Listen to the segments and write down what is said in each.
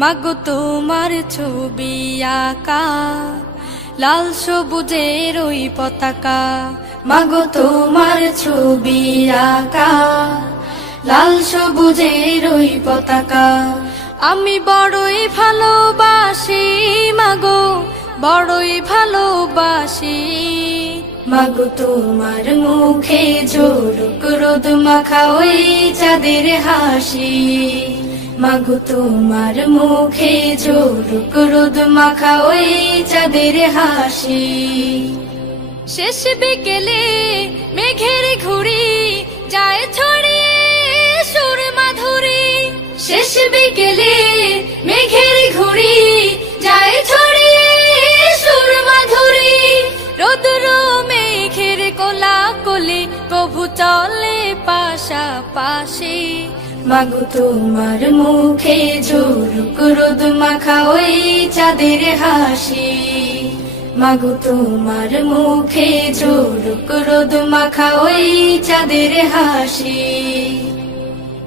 মাগো তোমার ছবি আঁকা লাল সবুজের ওই পতাকা। মাগো তোমার ছবি আঁকা লাল সবুজের ওই পতাকা। আমি বড়ই ভালোবাসি মাগো, বড়ই ভালোবাসি। মাগো তোমার মুখে ঝলক রোদ মাখা ওই চাঁদের হাসি। মাগো তোমার মুখে ঝলক রোদ মাখা ওই চাঁদের হাসি। শেষ বিকেলে মেঘের ঘুড়ি যায় ছড়িয়ে সুর মাধুরী। শেষ বিকেলে মেঘের ঘুড়ি যায় ছড়িয়ে সুর মাধুরী। রোদ্র মেঘের কোলাকুলি প্রভু চলে পাশাপাশি। মাগো তোমার মুখে ঝলক রোদ মাখা ওই চাঁদের হাসি। মাগো তোমার মুখে ঝলক রোদ মাখা ওই চাঁদের হাসি।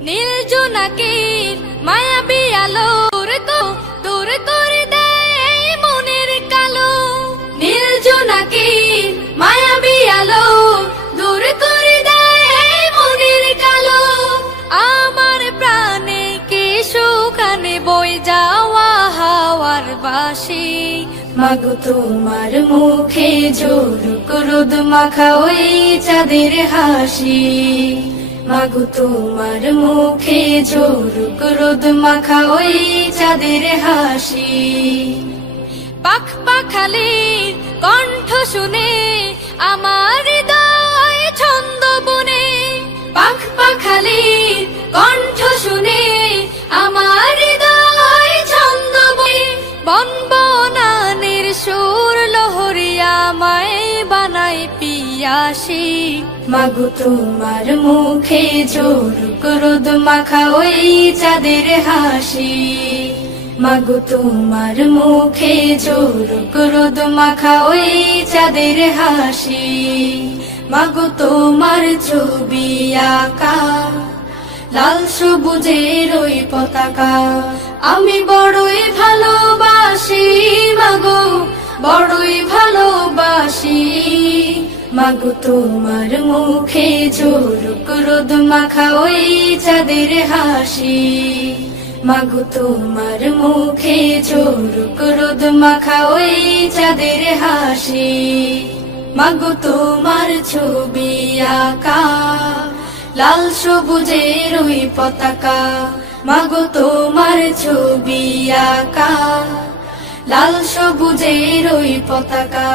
নীল জোনাকির মায়াবী আলোর তো দূর করে দেয় মনের কালো। নীল জোনাকির মায়াবী আলো দূর করে দেয় মনের কালো। আমার প্রাণে কি সুখানে বই যাওয়া হাওয়ার বাসি। মাগো তোমার মুখে ঝলক রোদ মাখা ওই চাঁদের হাসি। মাগো তোমার মুখে ঝলক রোদ মাখা ওই চাঁদের হাসি। পাখ পাখালির কণ্ঠ শুনে আমার হৃদয় ছন্দ বনে। পাখ পাখালির কণ্ঠ শুনে আমার হৃদয় ছন্দ বনে। বন বনানের সুর লহরিয়া মায় বানাই পিয়াসি। মাগো তোমার মুখে ঝলক রোদ মাখা ওই চাঁদের হাসি। মাগো তোমার মুখে ঝলক রোদ মাখা ওই চাঁদের হাসি। মাগো তোমার ছবি আঁকা লাল সবুজের ওই পতাকা। আমি বড়ই ভালোবাসি মাগো, বড়ই ভালোবাসি। মাগো তোমার মুখে ঝলক রোদ মাখা ওই চাঁদের হাসি। মাগো তোমার মুখে ঝলক রোদ মাখা ওই চাঁদের হাসি। মাগো তোমার ছবি আঁকা লাল সবুজের ওই পতাকা। মাগো তোমার ছবি আঁকা লাল সবুজের ওই পতাকা।